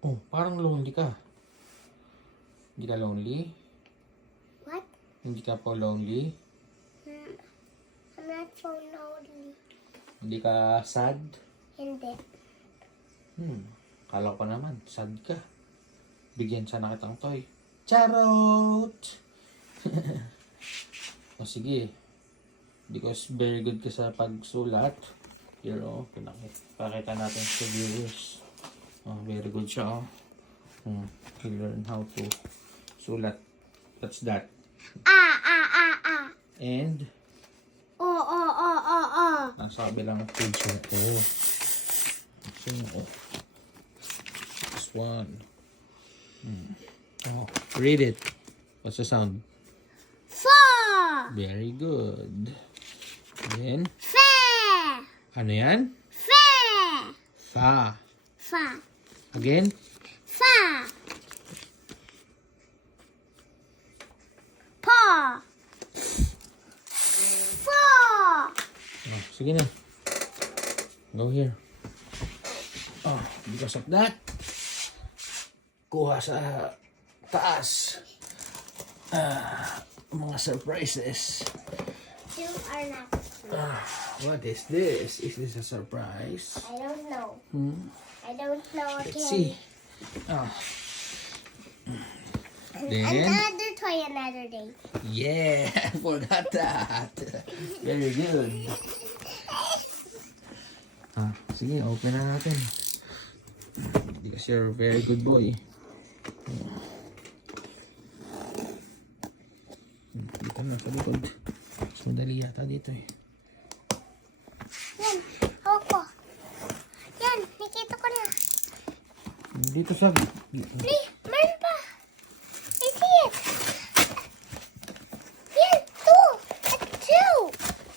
Oh, parang lonely ka. Hindi ka lonely? What? Hindi ka po lonely? I'm not so lonely. Hindi ka sad? Hindi. Kala ko naman, sad ka. Bigyan sana kitang toy. Charot! O sige. Because very good ka sa pagsulat. Here, oh, pakita natin sa viewers. Oh, very good siya, oh. You learn how to sulat. That's that. And, nasa kabilang page na ito. This one. Oh, read it. What's the sound? Four. Very good. Then, Fair. ano yan? Fair. Fa. Fa. Again? Fa. Paw. Four. Oh, sige na. Go here. Oh, because of that, kuha sa taas. Mga surprises. You are not. What is this? Is this a surprise? I don't know. I don't know Let's again. see. Then, Another toy another day. yeah, I forgot that. Very good. Sige, open na natin. Because you're a very good boy. Dito na, sa likod. Mas madali yata dito eh. Yan. Opo. Yan. Nakita ko na. Dito sa... Meron pa. I see it. Yan. Two. Two.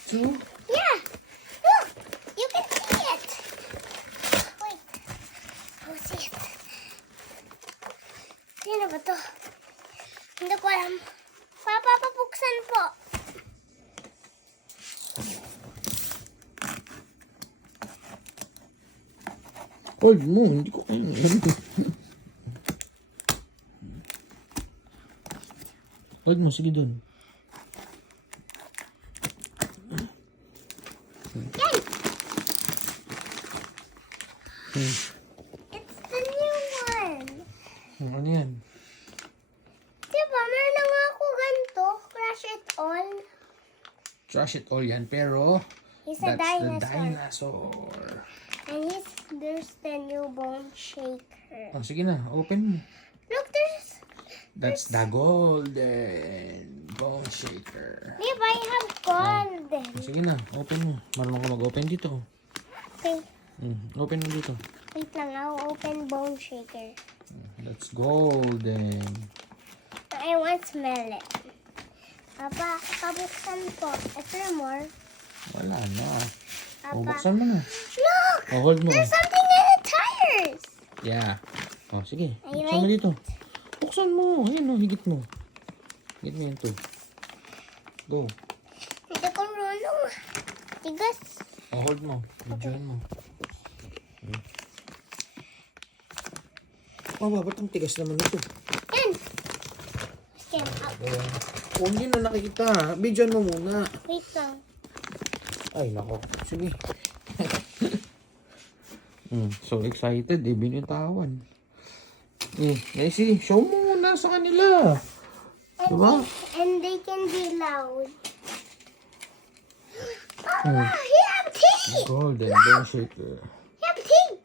Two? Yeah. Look. You can see it. Wait. I'll see it. Sino ba to? Hindi ko alam. Papapabuksan po. Hold mo, hindi ko alam. Hold mo, sige dun. Yan. It's the new one. Ano yan? Diba, meron na nga ako ganito. Crush it all. Trash it all yan, pero... He's a that's dinosaur. the dinosaur. And there's the new bone shaker. Oh, sige na, open mo. Look, there's... That's the golden bone shaker. If I have golden. Oh, sige na, open mo. Marunong ka mag-open dito. Okay, Open mo dito. wait lang. I'll open bone shaker. That's golden. I want to smell it. Papa, pabuksan po. Ito more. Wala na. Papa. O, buksan mo na. Look! O, hold mo. There's something in the tires. Yeah. O, sige. Ay, Buksan mo dito. Buksan mo. Ayan o, higit mo. Higit mo yan to. Go. Hindi ko marunong. Tigas. O, hold mo. Videoin mo. Mama, ba't ang tigas naman ito? Yan. Stand up. Ayan. O, hindi na nakikita. Videoin mo muna. Wait lang. Ay, nako. Sige. So excited. Eh, binitawan. Nancy, show mo muna sa kanila. Diba? And they can be loud. Oh, you have teeth! Golden bone shaker. You have teeth!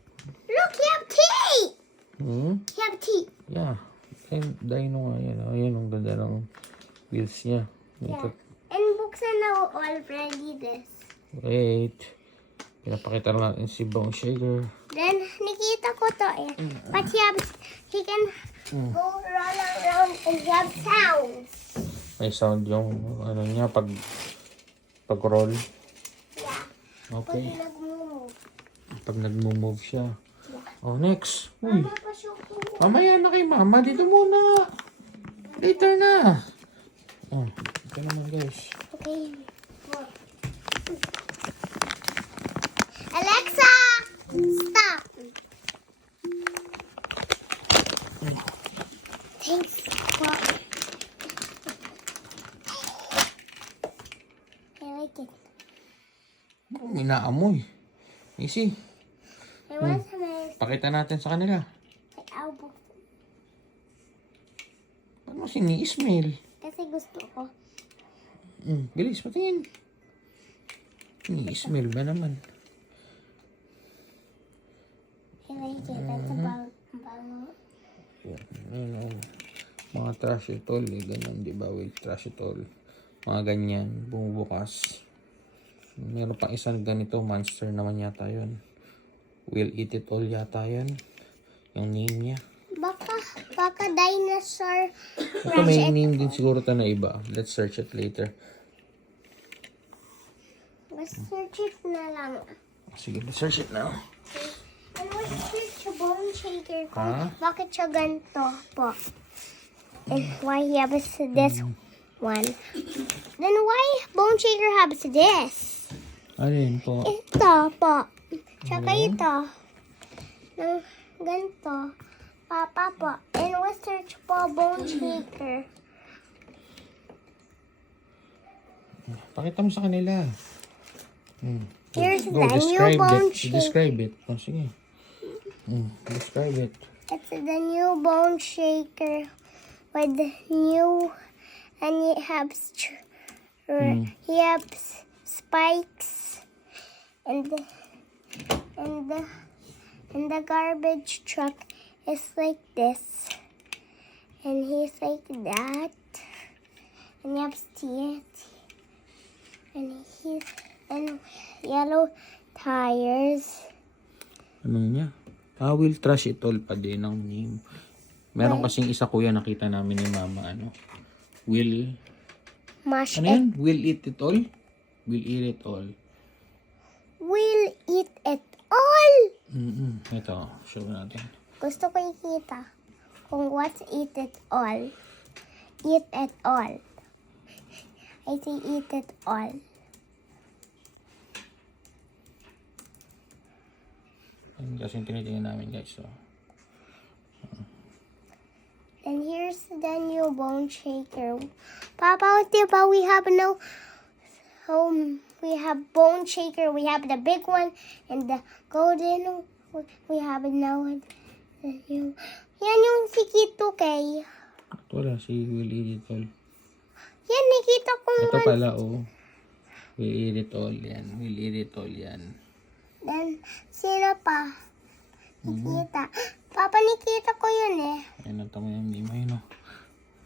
Look, you have teeth! Hmm? You have teeth. Yeah. And dino nga yan. Ayan ang ganda ng wheels niya. Yeah. And buksan na already this. Wait. Pinapakita lang natin si bone shaker. Then, nakita ko to eh. But he can go round around and he have sounds. May sound yung ano niya pag-roll. Yeah. Okay. Pag nag-move. Pag nag-move siya. Oh, next. Uy. Mama, pa-show ko. Mamaya na kay mama. Dito muna. Later na. Oh, ito naman guys. Okay. Alexa, stop. Thanks po. I like it. Oh, may naamoy. Easy. I want some Pakita natin sa kanila. elbow. Ano sini-smell? Kasi gusto ko. Bilis, patingin. Ni-smell ba naman? I like it. That's about Ano, mga trash tol, ganun, di ba? With trash tol. Mga ganyan, bumubukas. Meron pang isang ganito, monster naman yata yun. Will eat it all yata yun. Yung name niya. Baka dinosaur. Ito may name din siguro ito na iba. Let's search it later. Let's search it na lang. Sige, let's search it now. And what's your bone shaker? Ha? Bakit siya ganito po? And why he has this one? Then why bone shaker has this? Alin po? Ito po. Tsaka ito. Ng ganito. Papa po. And we'll search po bone shaker. Pakita mo sa kanila. Here's Go, the new describe bone it. shaker. Describe it. Oh, sige. Describe it. It's the new bone shaker with the new, and it has he has spikes, and the garbage truck is like this, and he's like that, and he has teeth, and yellow tires. Anong niya? Will trash it all pa din ang name. Meron kasing isa kuya nakita namin ni mama, ano? Will, Mash ano it. yan? Will eat it all? Will eat it all. We'll eat it all. Ito, show natin. Gusto ko ikita kung what's eat it all. Eat it all. I say eat it all. Yan kasi yung tinitingnan namin guys. So. And here's the new bone shaker. Papa, diba we have no home. We have bone shaker. We have the big one and the golden. We have now the new. Yan yung si Kito Kay. Wala, si Will eat it all. Yan, nakita ko Ito man. pala, oh. Will eat it all yan. Will eat it all yan. Then, sino pa? Nikita. Papa, nakita ko yun eh. Ayan, ito mo yung name. Ayun, oh.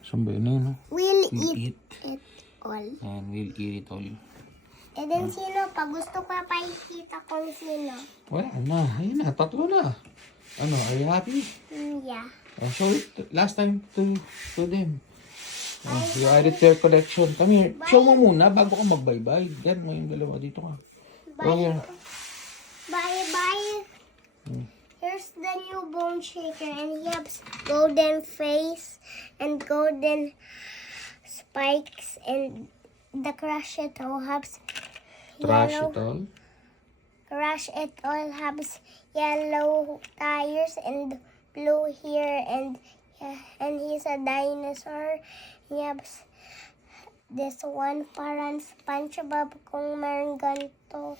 Saan ba yun, ayun, oh? We'll Will eat eat. it all. Ayan, will eat it all. And then sino pa? Gusto ko pa ikita kung sino. Wala na. Ayun na, tatlo na. Ano, are you happy? Yeah. Oh, show it last time to them. Oh, you added to your collection. Come here. Show mo muna bago ka mag-bye-bye. Yan mo yung dalawa. Dito ka. Oh, here. Bye. Here's the new bone shaker, and he has golden face and golden spikes, and the crash it all has Trash yellow. it all. Crash it all has yellow tires and blue hair, and he's a dinosaur. He has this one parang SpongeBob kung meron ganito.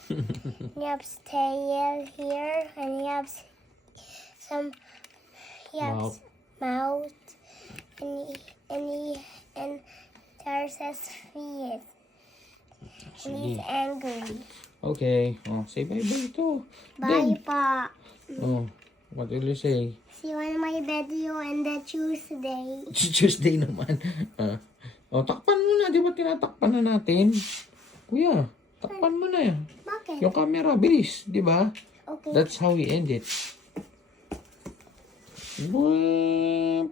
He has tail here, and he has mouth, and there's his feet. And he's Sige. angry. Okay. Oh, say bye-bye to. Bye Then. pa. Oh, what will you say? See you on my video on the Tuesday. Tuesday naman. Oh, takpan mo na. Di ba tinatakpan na natin? Kuya, takpan mo na yan. Bakit? Yung camera, bilis. Di ba? Okay. That's how we end it. Boing.